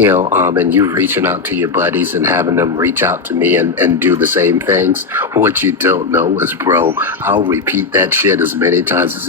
and you reaching out to your buddies and having them reach out to me and do the same things. What you don't know is, bro, I'll repeat that shit as many times as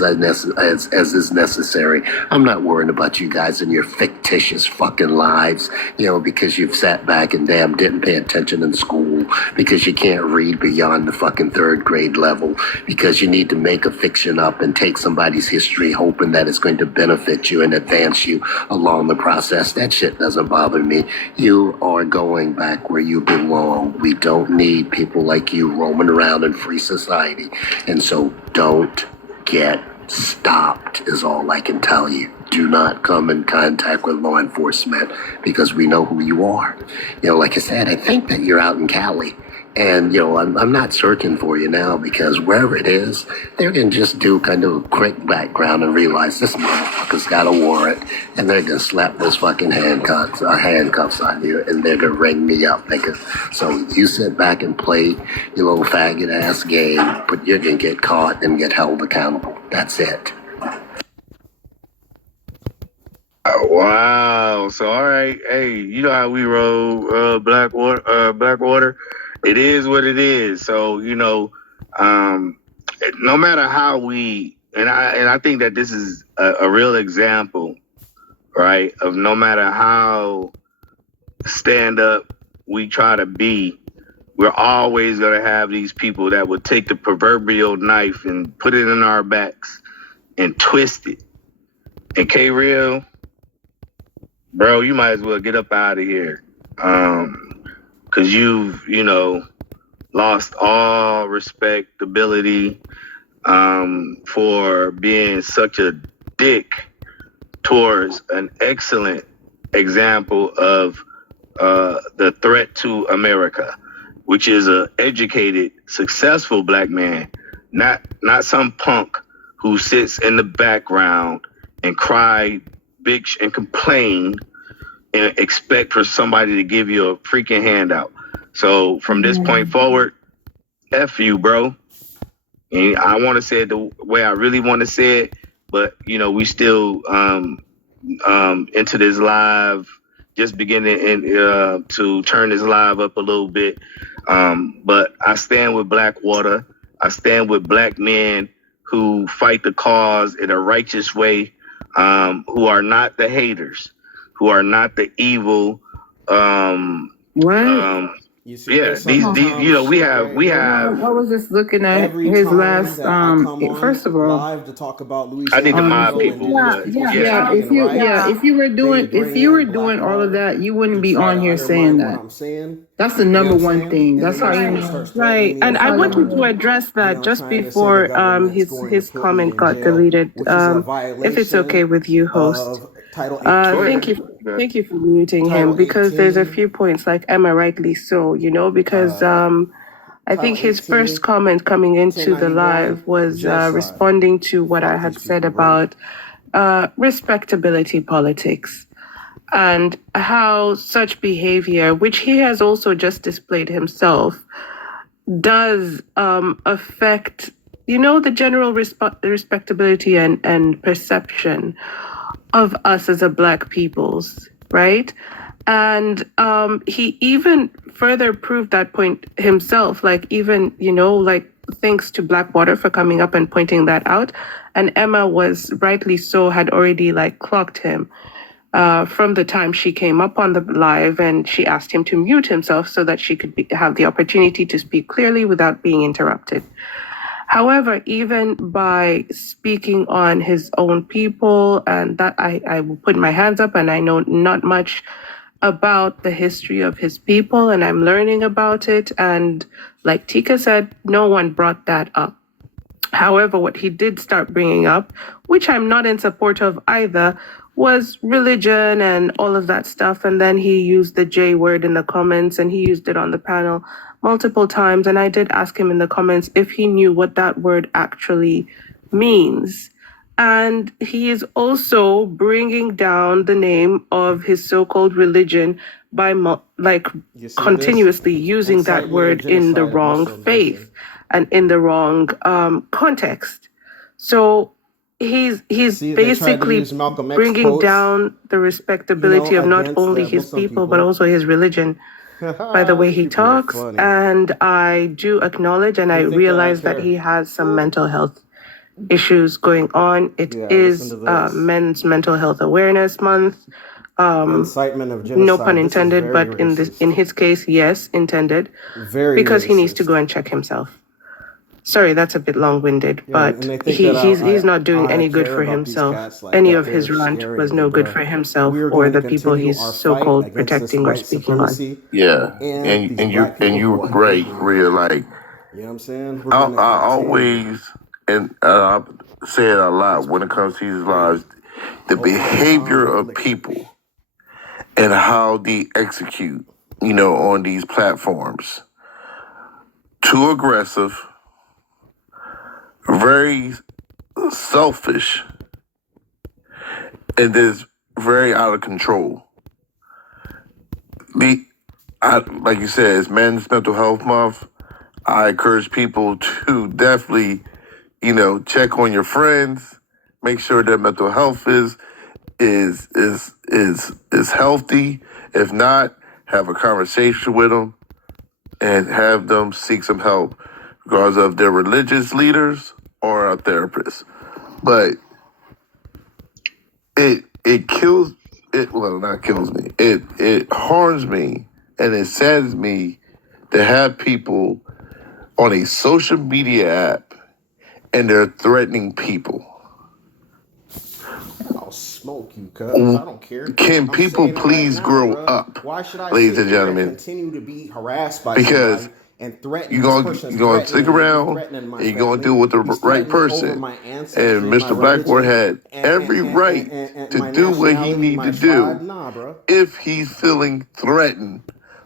is necessary. I'm not worrying about you guys and your fictitious fucking lives, because you've sat back and damn didn't pay attention in school, because you can't read beyond the fucking third grade level, because you need to make a fiction up and take somebody's history hoping that it's going to benefit you and advance you along the process. That shit doesn't bother me. You are going back where you belong. We don't need people like you roaming around in free society. And so don't get stopped is all I can tell you. Do not come in contact with law enforcement because we know who you are. Like I said, I think that you're out in Cali. And, I'm not searching for you now because wherever it is, they're going to just do kind of a quick background and realize this motherfucker's got a warrant. And they're going to slap those fucking handcuffs on you and they're going to ring me up. So you sit back and play your little faggot ass game, but you're going to get caught and get held accountable. That's it. Wow. So, all right. Hey, you know how we roll, Blackwater? It is what it is. So, no matter how I think that this is a real example, right, of no matter how stand up we try to be, we're always going to have these people that would take the proverbial knife and put it in our backs and twist it. And K-Real, bro, you might as well get up out of here. Because you've, lost all respectability for being such a dick towards an excellent example of the threat to America, which is an educated, successful black man, not some punk who sits in the background and cry, bitch, and complain and expect for somebody to give you a freaking handout. So from this point forward, F you, bro. And I want to say it the way I really want to say it, but we still into this live, just beginning to turn this live up a little bit. But I stand with Blackwater. I stand with black men who fight the cause in a righteous way, who are not the haters, who are not the evil. What? These we have. I was just looking at his last. First of all, live to talk about Louis. I need to mob people. If you were doing all of that, you wouldn't be on here saying that. That's the number one thing. That's how you know. Right, and I wanted to address that just before his comment got deleted. If it's okay with you, host. Thank you for muting him, because there's a few points, like Emma rightly so, because I think his first comment coming into the live was responding to what I had said about respectability politics and how such behavior, which he has also just displayed himself, does affect, the general respectability and perception of us as a black peoples, right? And he even further proved that point himself, thanks to Blackwater for coming up and pointing that out. And Emma was rightly so, had already clocked him from the time she came up on the live, and she asked him to mute himself so that she could have the opportunity to speak clearly without being interrupted. However, even by speaking on his own people, and that I will put my hands up, and I know not much about the history of his people, and I'm learning about it. And like Tika said, no one brought that up. However, what he did start bringing up, which I'm not in support of either, was religion and all of that stuff. And then he used the J word in the comments, and he used it on the panel multiple times. And I did ask him in the comments if he knew what that word actually means. And he is also bringing down the name of his so-called religion by continuously using that word in the wrong faith and in the wrong context. So he's See, they tried to basically use Malcolm X bringing quotes, down the respectability of not against only the his Muslim people but people. also his religion by the way These he people are talks. funny. And I do acknowledge and I They think that I realize that care. he has some mental health issues going on. It Yeah, listen is to this. Men's Mental Health Awareness Month. Incitement of genocide. No pun This is intended, very but racist. in his case, yes, intended, Very because he needs to racist. go and check himself. Sorry, that's a bit long-winded, but and they think he's not doing I any good care for about these himself. cats, like, Any that of his they're rant scaring was me, no good bro. for himself We're or going to the people continue he's our fight so-called against this protecting or white speaking on. supremacy. Yeah, And these and black people you who were are great, hating. Rhea. Like You know what I'm saying? We're I going to continue. always, and I say it a lot when it comes to these lives, the behavior of people and how they execute, on these platforms. Too aggressive, very selfish, and is very out of control. Like you said, it's Men's Mental Health Month. I encourage people to definitely, check on your friends, make sure their mental health is healthy. If not, have a conversation with them and have them seek some help, regardless of their religious leaders or a therapist. But it kills it. Well, not kills me. It harms me and it saddens me to have people on a social media app and they're threatening people. I'll smoke you, cuz. I don't care. Can I'm people saying it please right now, grow bro. up, Why should I ladies sit and here gentlemen? and continue to be harassed by Because somebody and threaten you're this gonna person's you're gonna stick threatening me, around threatening my and you're family. gonna do with the He's right threatening over person. my And ancestry, my Mr. Blackboard religion, had every right and to my do what he nationality, need my to tribe. do Nah, bro. if he's feeling threatened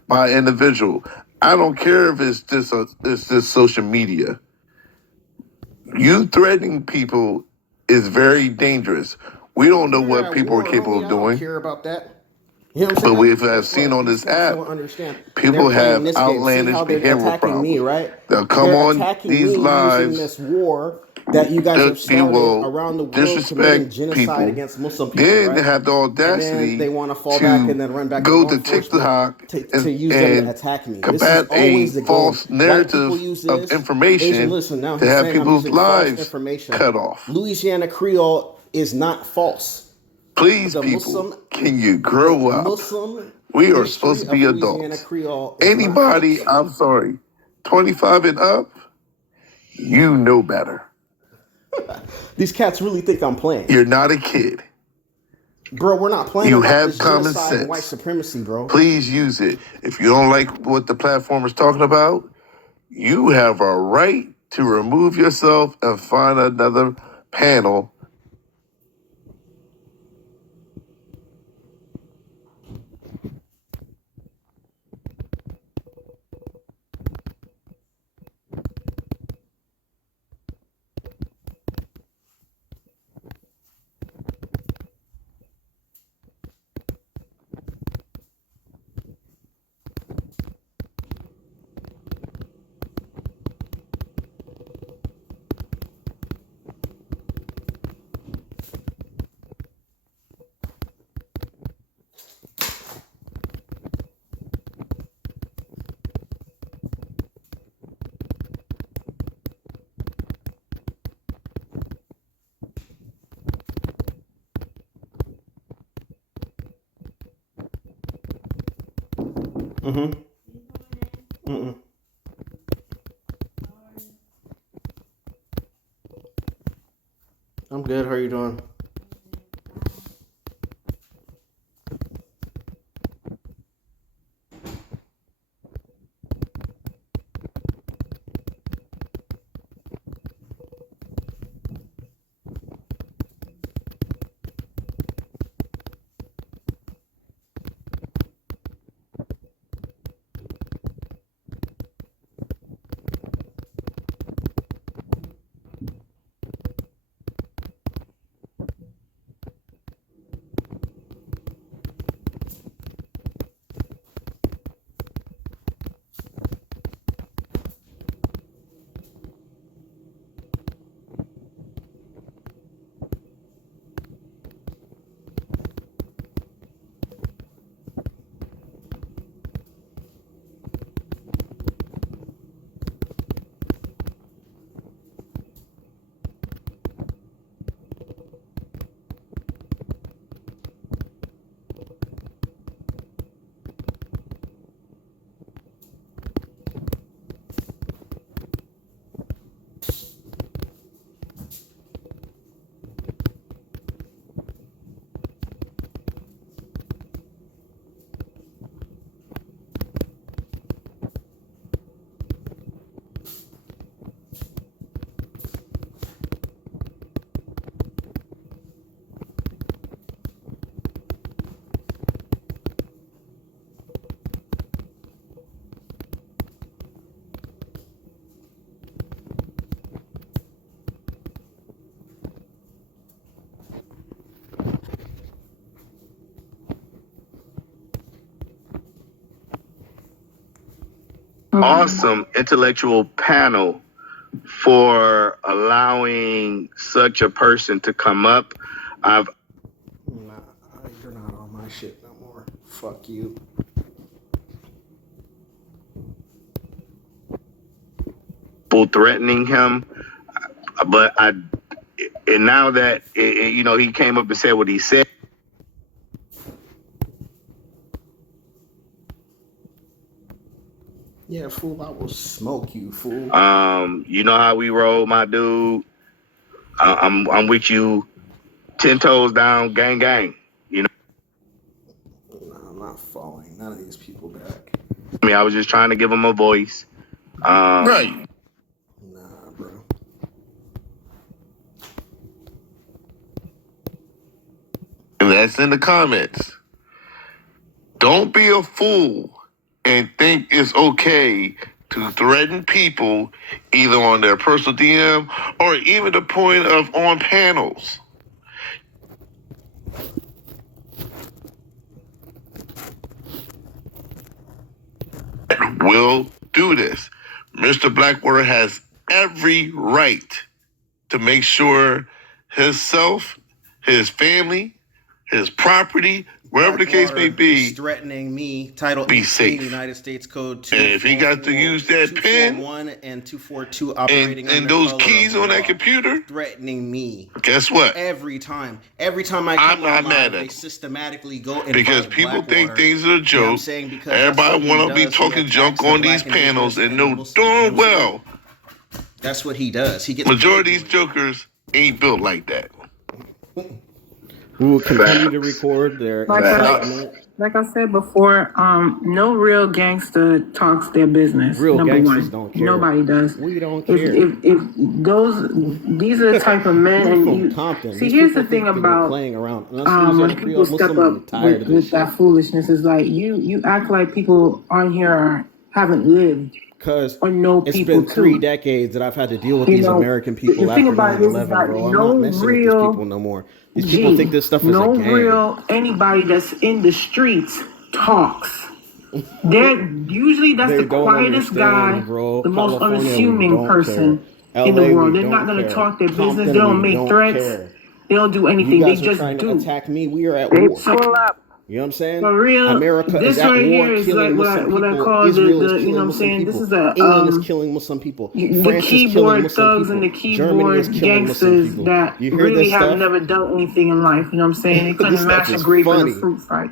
by an individual. I don't care if it's just social media. You threatening people is very dangerous. We don't know what people are capable of I don't doing. care about that. You know what I'm But saying? we have It's seen like on these this cats app, don't understand. people They're playing have this game. See outlandish how they're behavioral attacking me, problems. right? They'll come They're on attacking these me using lives, this war that you guys have they started will around the world committing disrespect genocide people. against Muslim people, Then they right? have the And then they audacity want to fall back to and then run back to go law to enforcement TikTok to use them to and attack me. This is combat a always the game. false White people narrative use of this. Asian, information listen, now to he's have saying I'm people's using false lives information. cut off. Louisiana Creole is not false. Please, The people, Muslim, can you the grow up? Muslim We are supposed history to of be Louisiana adults. Creole is not Anybody, false. I'm sorry, 25 and up, you know better. These cats really think I'm playing. You're not a kid. Bro, we're not playing You about have this common genocide and white sense. supremacy, bro. Please use it. If you don't like what the platform is talking about, you have a right to remove yourself and find another panel. I'm good. How are you doing? awesome intellectual panel for allowing such a person to come up. Nah, you're not on my shit no more. Fuck you. Threatening him, but now that he came up and said what he said. Yeah, fool, I will smoke you, fool. You know how we roll, my dude. I'm with you, 10 toes down, gang, gang. You know. Nah, I'm not following none of these people back. I mean, I was just trying to give him a voice. Right. Nah, bro. And that's in the comments. Don't be a fool and think it's okay to threaten people either on their personal DM or even the point of on panels. Will do this. Mr. Blackwater has every right to make sure himself, his family, his property, wherever the case may be, threatening me. Title be 18, safe. United States Code 2. And if he got to use that pen and 242 operating and those keys on that computer, threatening me. Guess what? Every time I come I'm not online, mad at they him. systematically go and Because people think things are a joke. You know what I'm saying? Because everybody want to be talking junk on these panels and know darn well that's what he does. He gets majority of these jokers ain't built like that. We will continue to record their like I said before, no real gangster talks their business. Real number gangsters one. don't care. Nobody does. We don't care. If these are the type of men, and see, here's the thing about playing around. When people step up with that foolishness, is like you act like people on here haven't lived. Because or know it's people been 3 too. decades that I've had to deal with these American people the after thing about it is 9/11, that bro. I'm no not messing with these people no more. These people think this stuff is a no game. real anybody that's in the streets talks. They're usually that's the quietest guy, bro. the most California, unassuming person in the world. They're not going to talk their business. They don't make threats. They don't do anything. You guys they just trying do. To attack me. We are at war. Pull up. You know what I'm saying? For real, America this is at right war, here is killing like Muslim what I people. call Israel the is you know what I'm Muslim saying. people. This is a England is killing Muslim people. The France keyboard is killing thugs Muslim and the people. Germany is keyboard killing Muslim gangsters people. that You hear really this have stuff? never done anything in life. You know what I'm saying? They couldn't match a grape in a fruit fight.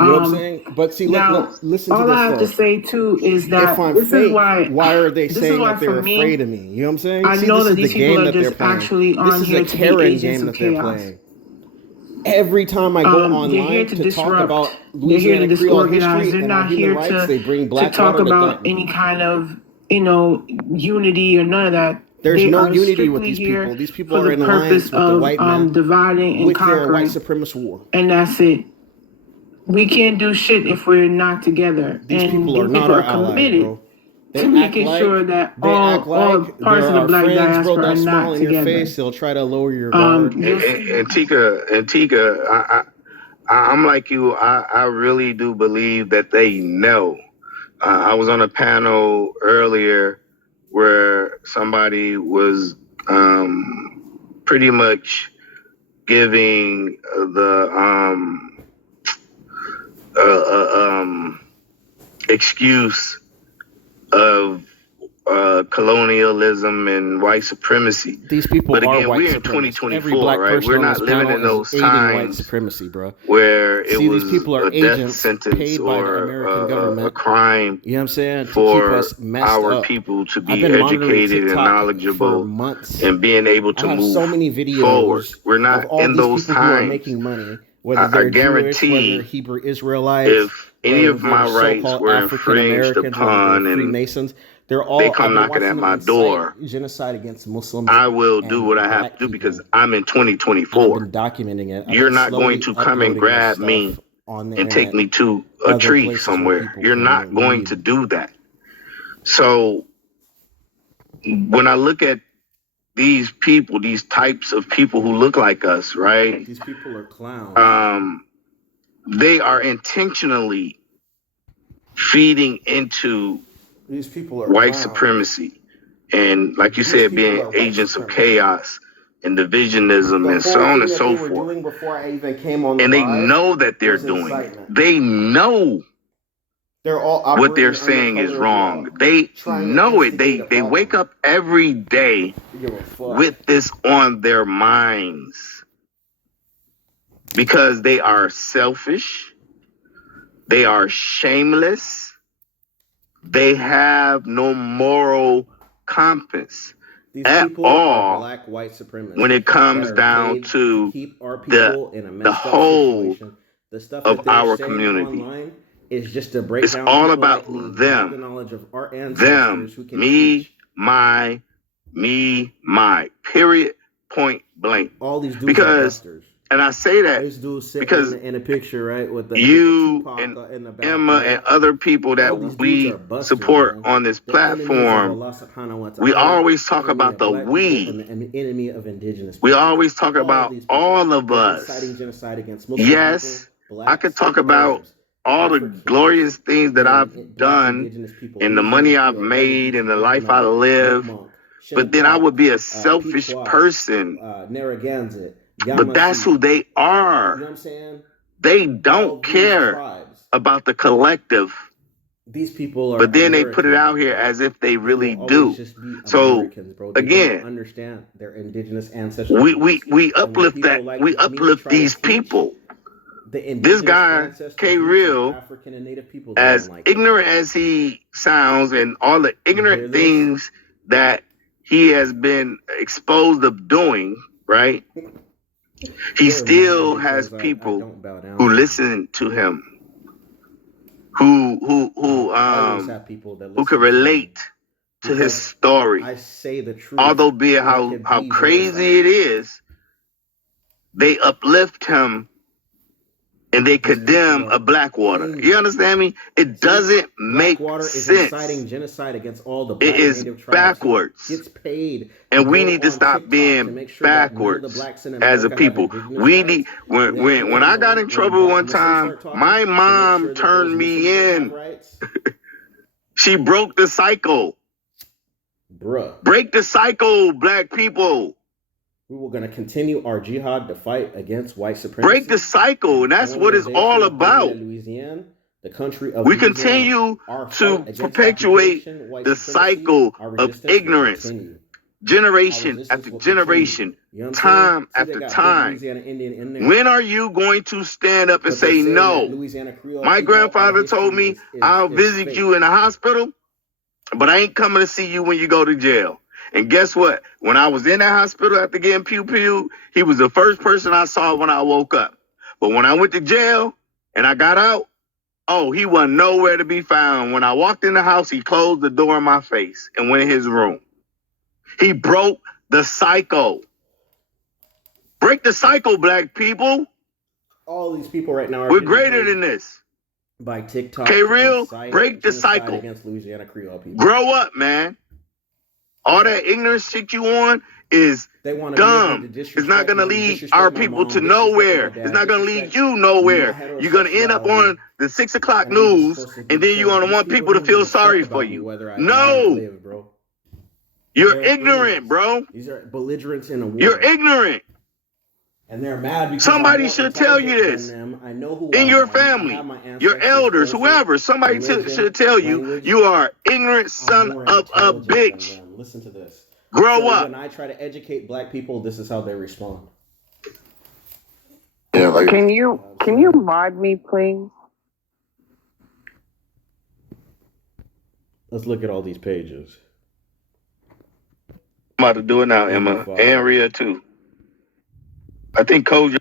You know what I'm saying? But see, now, listen to all this. I have to say too is that if I'm this fake, is why. Why are they saying that they're me, afraid of me? You know what I'm saying? I see, know this that is these the people game are that they're just playing. actually on This is here a to be Karen agents game of that they're chaos. playing. Every time I go online to talk about Louisiana Creole history They're and not our human here rights, they bring to talk Blackwater about any kind of unity or none of that. There's they no are unity with these here people. These people for are the in purpose alliance with the of white men dividing and with their white conquering, supremacist war. and that's it. We can't do shit if we're not together. These people are not our allies, bro. They to making sure that all parts of the black diaspora are not together. Your face, they'll try to lower your guard. And Tika, I'm like you. I really do believe that they know. I was on a panel earlier where somebody was pretty much giving the excuse of colonialism and white supremacy. These people but again, are white we're in 2024, right? We're not living in those times white supremacy, bro. where it was these people are a death agents sentence paid by the or American government. a crime. You know what I'm saying? For to keep us messed our up. people to be educated and knowledgeable and being able to move so many videos forward. We're not of all in these those people who are times. making money. Whether they're I guarantee Jewish, whether Hebrew Israelites, if any of my rights were infringed upon and Freemasons, they come knocking at my door, genocide against Muslims, I will do what I have to do because I'm in 2024. I've been documenting it. You're not going to come and grab me and take me to a tree somewhere. You're not going to do that. So when I look at these people, these types of people who look like us, right? These people are clowns. They are intentionally feeding into These people are white clowns. supremacy, and like you said, being agents of chaos and divisionism and so on and so forth. Doing before I even came on the and they live know that they're doing incitement. it. They know they're all what they're saying is wrong. They know it. They wake up every day with this on their minds because they are selfish. They are shameless. They have no moral compass at all black, white supremacists when it comes down to the whole the stuff of our community. Is just to break it's down all about like them. The knowledge of our ancestors who can me, teach. my, period, point blank. All these dudes because, are busters. And I say that this dude because in a picture, right, with you the and in the back, Emma right? and other people that we busters, support man. on this the platform, we always talk about the we. And the enemy of indigenous people. We always talk about all of us. Inciting genocide against Muslim yes, people, I could talk about all the glorious things that I've done and the money I've made and the life I live. But then I would be a selfish person. But that's who they are. You know what I'm saying? They don't care about the collective. These people are, but then they put it out here as if they really do. So again, understand their indigenous ancestors. We uplift that. We uplift these people. This guy, K Real, as ignorant as he sounds, and all the ignorant things that he has been exposed of doing, right? He still has people who listen to him, who can relate to his story. I say the truth. Although be it how crazy it is, they uplift him and they condemn a Blackwater. You understand me? It doesn't make sense. Inciting genocide against all the black it is backwards. Gets paid, and we need to stop being backwards as a people. We need when I got in trouble one time, my mom turned me in. She broke the cycle. Bruh. Break the cycle, black people. We were going to continue our jihad to fight against white supremacy. Break the cycle, and that's what it's all about. Louisiana, the country of we continue to perpetuate the cycle of ignorance, generation after generation, time after time. When are you going to stand up and say no? My grandfather told me, I'll visit you in the hospital, but I ain't coming to see you when you go to jail. And guess what? When I was in that hospital after getting pew-pew, he was the first person I saw when I woke up. But when I went to jail and I got out, oh, he wasn't nowhere to be found. When I walked in the house, he closed the door in my face and went in his room. He broke the cycle. Break the cycle, black people. All these people right now are we're greater than this. By TikTok. K-Real, break the cycle. Against Louisiana Creole people. Grow up, man. All that ignorant shit you on is dumb. It's not going to lead our people to nowhere. It's not going to lead you nowhere. You're going to end up on the 6 o'clock news, and then you're going to want people to feel sorry for you. No. You're ignorant, bro. These are belligerents in a war. You're ignorant. And they're mad because somebody should tell you this. I know who in your family, your elders, whoever. Somebody should tell you you are ignorant son of a bitch. Listen to this. Grow up. When I try to educate black people, this is how they respond. Yeah, like, can you mod me, please? Let's look at all these pages. I'm about to do it now, Emma. And Rhea too. I think Kojo,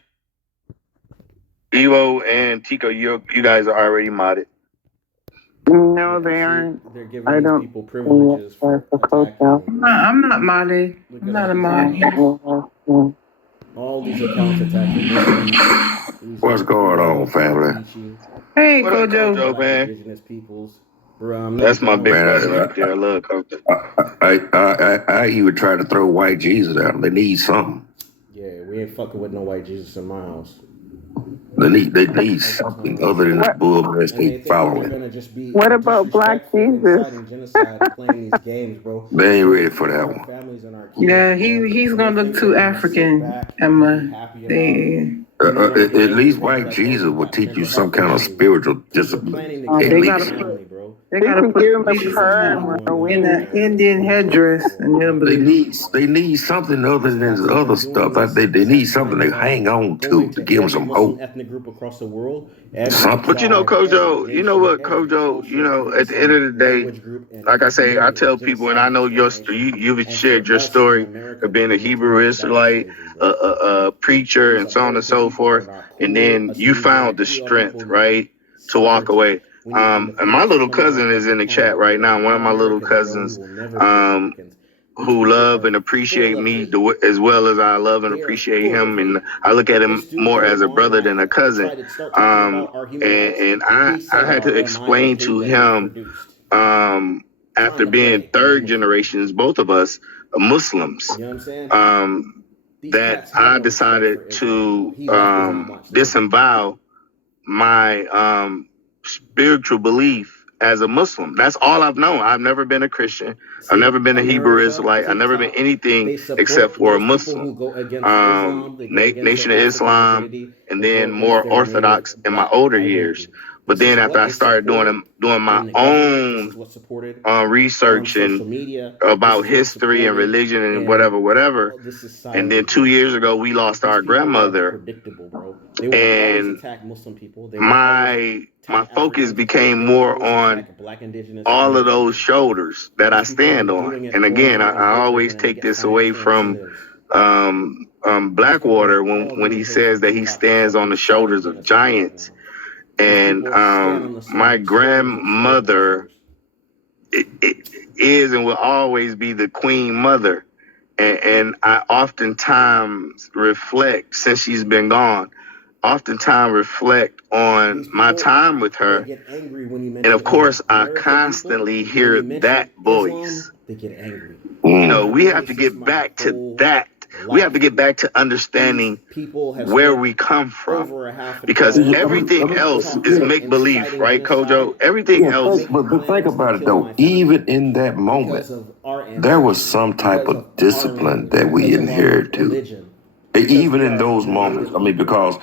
EVO, and Tico, you guys are already modded. No, they aren't. They're giving people privileges for attacking. I'm not modded. I'm not a mod. All these accounts attacking. What's going on, family? Hey, Kojo. Man. Indigenous peoples. Bro, that's my big brother right there. I love Kojo. I even tried to throw white Jesus out. They need something. Yeah, we ain't fucking with no white Jesus in my house. They need something other than the bullshit they following. What about Black Jesus? Genocide and playing these games, bro. They ain't ready for that one. Yeah, he's gonna look too African, Emma. At least white Jesus will teach you some kind of spiritual discipline. At least. They gotta put Jesus in the Indian headdress, and they'll believe. They need something other than the other stuff. They need something to hang on to give them some hope. Ethnic group across the world. But you know, Kojo, you know what, Kojo, you know, at the end of the day, like I say, I tell people, and I know you've shared your story of being a Hebrew Israelite, a preacher, and so on and so forth, and then you found the strength, right, to walk away. And my little cousin is in the chat right now. One of my little cousins, who love and appreciate me as well as I love and appreciate him, and I look at him more as a brother than a cousin. And I had to explain to him, after being third generations, both of us Muslims, that I decided to disavow my spiritual belief as a Muslim. That's all I've known. I've never been a Christian. I've never been a Hebrew Israelite. I've never been anything except for a Muslim. Nation of Islam, and then more Orthodox in my older years. But then after I started doing my own research and about history and religion and whatever, and then 2 years ago we lost our grandmother, and my focus became more on all of those shoulders that I stand on. And again, I always take this away from Blackwater when he says that he stands on the shoulders of giants. And my grandmother is and will always be the queen mother. And I oftentimes reflect, since she's been gone, reflect on my time with her. And of course, I constantly hear that voice. You know, we have to get back to that. We have to get back to understanding where we come from, because everything else is make-believe, right, Kojo? Everything else. But think about it, though. Even in that moment, there was some type of discipline that we inherited too. Even in those moments, I mean, because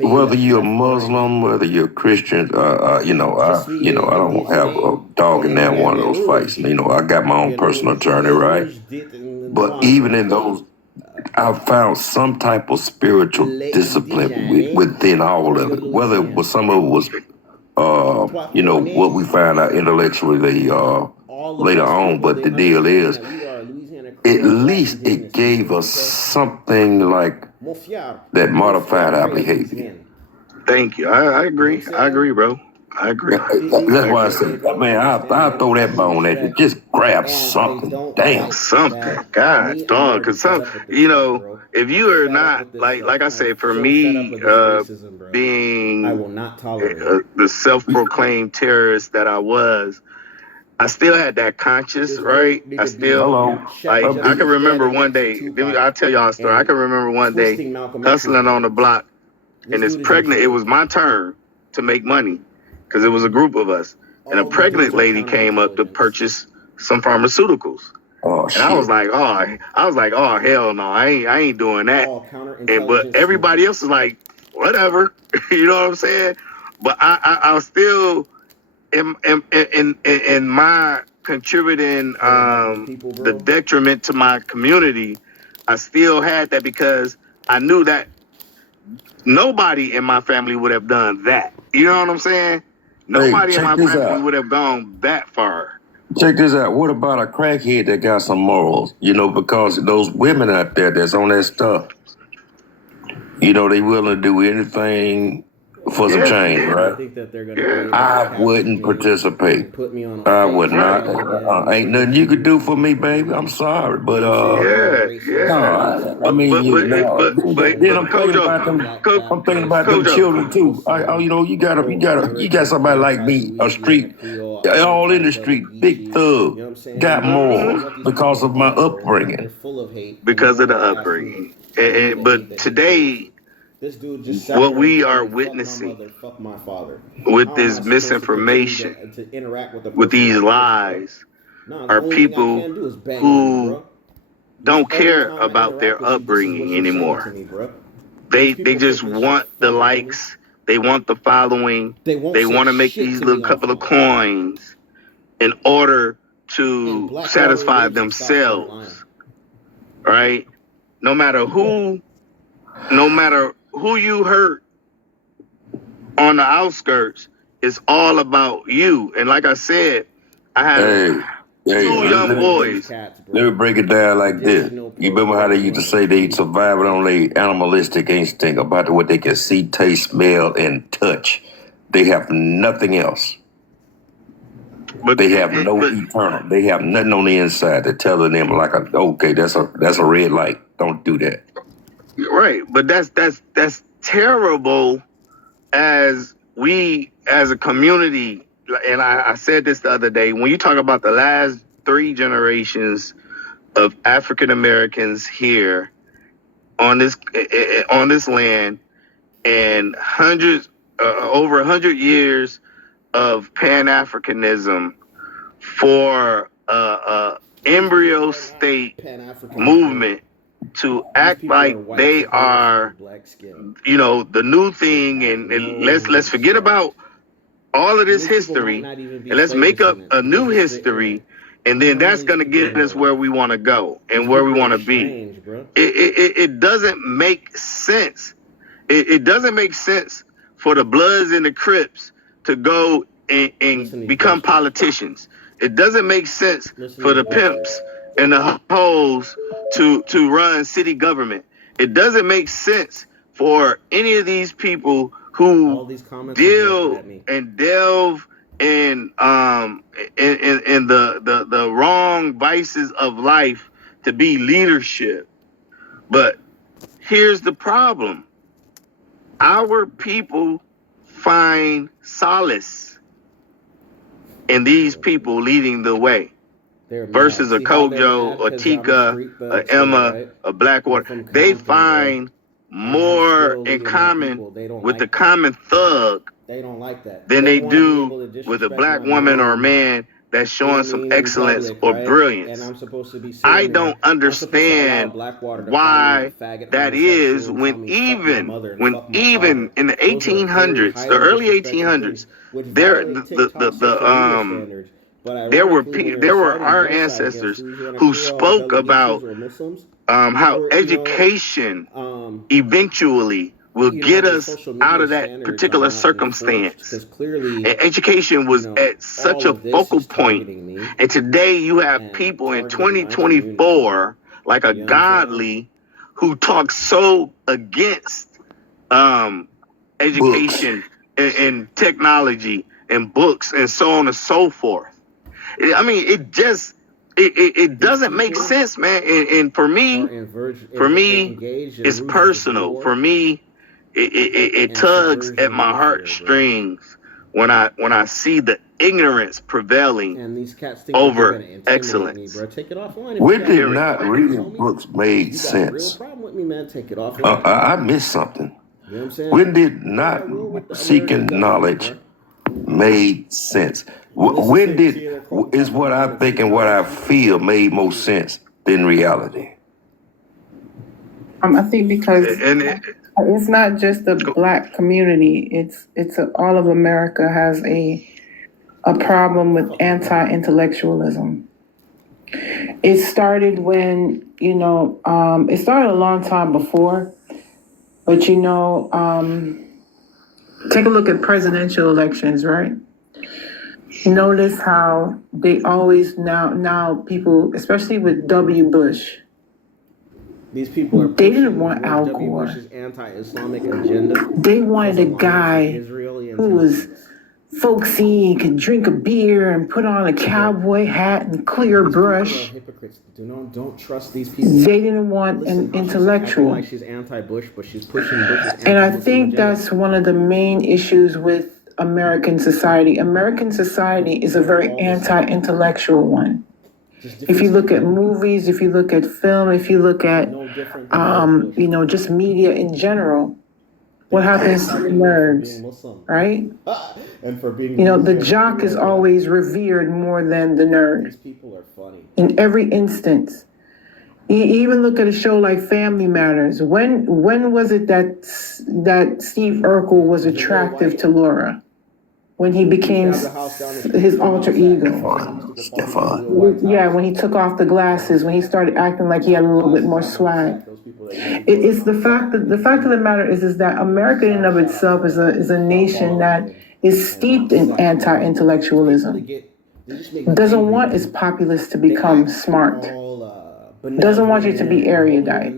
whether you're a Muslim, whether you're a Christian, I don't have a dog in that one of those fights. You know, I got my own personal journey, right? But even in those, I found some type of spiritual discipline within all of it. Whether it was some of it was, what we found out intellectually later on. But the deal is, at least it gave us something like that modified our behavior. Thank you. I agree. I agree, bro. I agree. That's why I said, man, I'll throw that bone at you. Just grab something. Damn. Something. God, dog. Because if you are not, like I say, for me, being the self-proclaimed terrorist that I was, I still had that conscience, right? I can remember one day, I'll tell y'all a story. I can remember one day hustling on the block, and it was my turn to make money, because it was a group of us. And a pregnant lady came up to purchase some pharmaceuticals. And I was like, oh, hell no, I ain't doing that. But everybody else is like, whatever. You know what I'm saying? But I was still in my contributing the detriment to my community. I still had that, because I knew that nobody in my family would have done that. You know what I'm saying? Nobody in my family would have gone that far. Check this out. What about a crackhead that got some morals? You know, because those women out there that's on that stuff, you know, they willing to do anything for some change, right? I wouldn't participate. I would not. Ain't nothing you could do for me, baby. I'm sorry, but I mean, then I'm thinking about them children too. You got somebody like me, a street, all in the street, big thug, got morals because of my upbringing. Because of the upbringing. But today, This dude just what we are witnessing fuck my father. with this misinformation, to interact with, with these lies, are people who don't care about their upbringing anymore. They just want the likes, they want the following, they want to make these little couple of coins in order to satisfy themselves, right? No matter who you hurt on the outskirts, it's all about you. And like I said, I have two young boys. Let me break it down like this. You remember how they used to say they survive on their animalistic instinct about what they can see, taste, smell, and touch. They have nothing else. But they have no eternal. They have nothing on the inside that telling them like, okay, that's a red light. Don't do that. Right, but that's terrible. As we, as a community, and I said this the other day, when you talk about the last 3 generations of African Americans here on this land, and over 100 years of Pan-Africanism for embryo state movement to act like they are, the new thing, and let's forget about all of this history, and let's make up a new history, and then that's going to get us where we want to go and where we want to be. It doesn't make sense. It doesn't make sense for the Bloods and the Crips to go and become politicians. It doesn't make sense for the pimps and the hoes to run city government. It doesn't make sense for any of these people who deal and delve in the wrong vices of life to be leadership. But here's the problem. Our people find solace in these people leading the way. Versus a Kojo, a Tika, a Emma, a Blackwater. They find more in common with the common thug than they do with a black woman or a man that's showing some excellence or brilliance. I don't understand why that is when even in the 1800s, the early 1800s, there were our ancestors who spoke about how education eventually will get us out of that particular circumstance. And education was at such a focal point. And today you have people in 2024, like a Godly, who talk so against education and technology and books and so on and so forth. I mean, it doesn't make sense, man. And for me, it's personal. For me, it tugs at my heartstrings when I see the ignorance prevailing over excellence. When did not reading books made sense? I missed something. When did not seeking knowledge made sense? When did is what I think and what I feel made more sense than reality? I think because it's not just the black community. It's all of America has a problem with anti-intellectualism. It started when it started a long time before, but take a look at presidential elections, right? Notice how they always now people, especially with W. Bush, these people are they didn't want Al Gore. Anti-Islamic agenda. They wanted a guy who was folksy, could drink a beer and put on a cowboy hat and clear brush. Hypocrites. Don't trust these people. They didn't want an intellectual. Like she's anti-Bush, but she's pushing Bush's and I think that's one of the main issues with American society. American society is a very anti-intellectual one. If you look at movies, if you look at film, if you look at, just media in general, what happens to the nerds, right? And for being the jock is always revered more than the nerd. These people are funny. In every instance. Even look at a show like Family Matters. When was it that Steve Urkel was attractive to Laura? When he became his alter ego. Stefan. Yeah, when he took off the glasses, when he started acting like he had a little bit more swag. It's the fact of the matter is that America in and of itself is a nation that is steeped in anti-intellectualism. Doesn't want its populace to become smart. Doesn't want you to be erudite.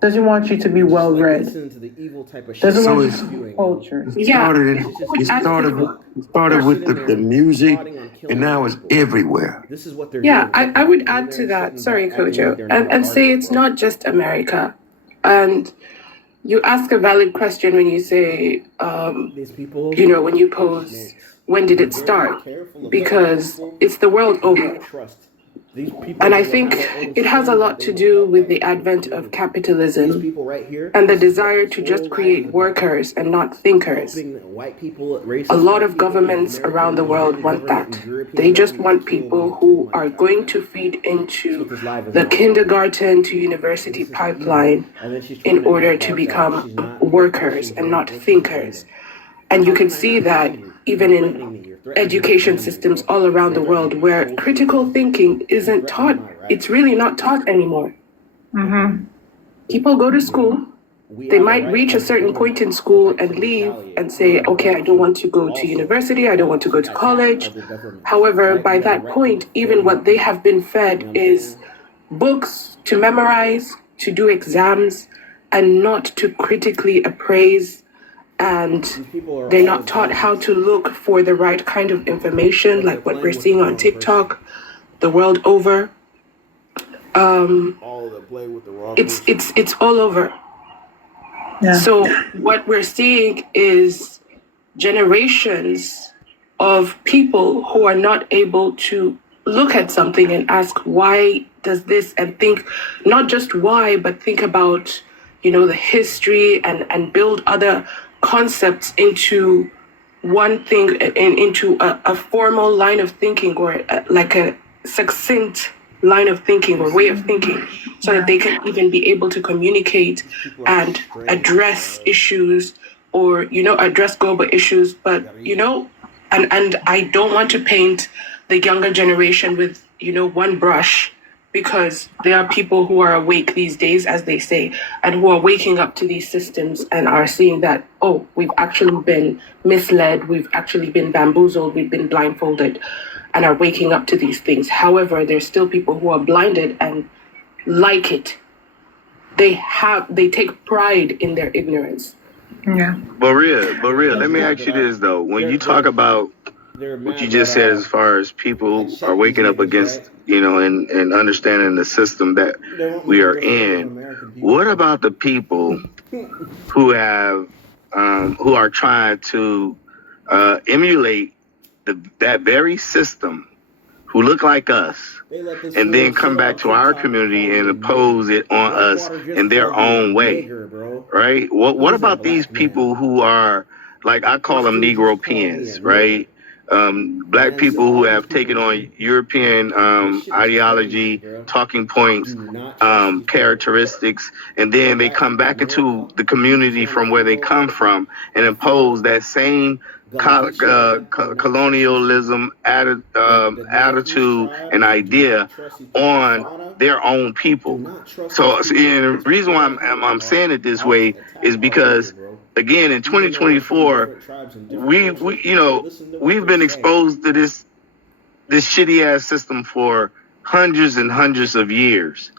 Doesn't want you to be well read. Doesn't want you to be cultured. It started with the music, and now it's everywhere. Yeah, I would add to that, sorry, Kojo, and say it's not just America. And you ask a valid question when you say, when you pose, when did it start? Because it's the world over. And I think it has a lot to do with the advent of capitalism and the desire to just create workers and not thinkers. A lot of governments around the world want that. They just want people who are going to feed into the kindergarten to university pipeline in order to become workers and not thinkers. And you can see that even in education systems all around the world where critical thinking isn't taught. It's really not taught anymore. Mm-hmm. People go to school. They might reach a certain point in school and leave and say, okay, I don't want to go to university. I don't want to go to college. However, by that point, even what they have been fed is books to memorize, to do exams, and not to critically appraise. And they're not taught how to look for the right kind of information, like what we're seeing on TikTok, the world over. It's all over. Yeah. So what we're seeing is generations of people who are not able to look at something and ask, why does this, and think not just why, but think about, the history and build other concepts into one thing, into a formal line of thinking, or like a succinct line of thinking or way of thinking, so that they can even be able to communicate and address issues, or address global issues. But and I don't want to paint the younger generation with one brush, because there are people who are awake these days, as they say, and who are waking up to these systems and are seeing that, oh, we've actually been misled, we've actually been bamboozled, we've been blindfolded, and are waking up to these things. However, there's still people who are blinded and like it. They take pride in their ignorance. Yeah. But real, let me ask you this though. When you talk about what you just said, as far as people are waking up against, and understanding the system that we are in, what about the people who are trying to emulate that very system, who look like us, and then come back to our community and impose it on us in their own way, right? What about these people who are, like, I call them Negro pens, right? Black people who have taken on European ideology, talking points, characteristics, and then they come back into the community from where they come from and impose that same colonialism attitude and idea on their own people. So and the reason why I'm saying it this way is because, again, in 2024, we've been exposed to this shitty ass system for hundreds and hundreds of years,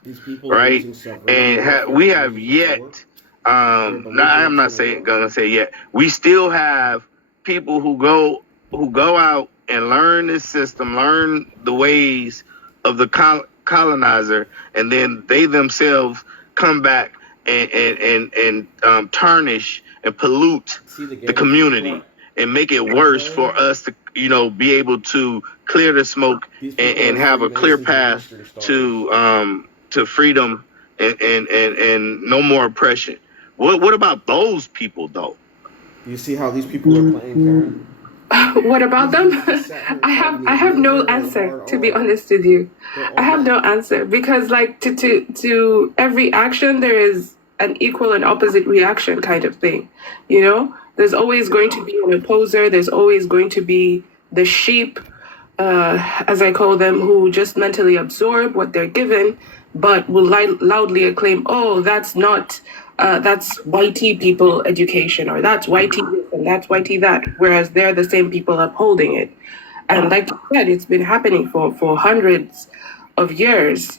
right? And we have yet. I'm not gonna say yet. We still have people who go out and learn this system, learn the ways of the colonizer, and then they themselves come back and tarnish and pollute the community and make it worse for us to be able to clear the smoke and have a clear path to freedom and no more oppression. What about those people though? You see how these people are playing, Karen? What about them? I have no answer, to be honest with you. I have no answer because like to every action there is an equal and opposite reaction kind of thing. You know? There's always going to be an opposer, there's always going to be the sheep, as I call them, who just mentally absorb what they're given, but will loudly acclaim, oh, that's not that's whitey people education, or that's whitey this and that's whitey that, whereas they're the same people upholding it. And like you said, it's been happening for hundreds of years.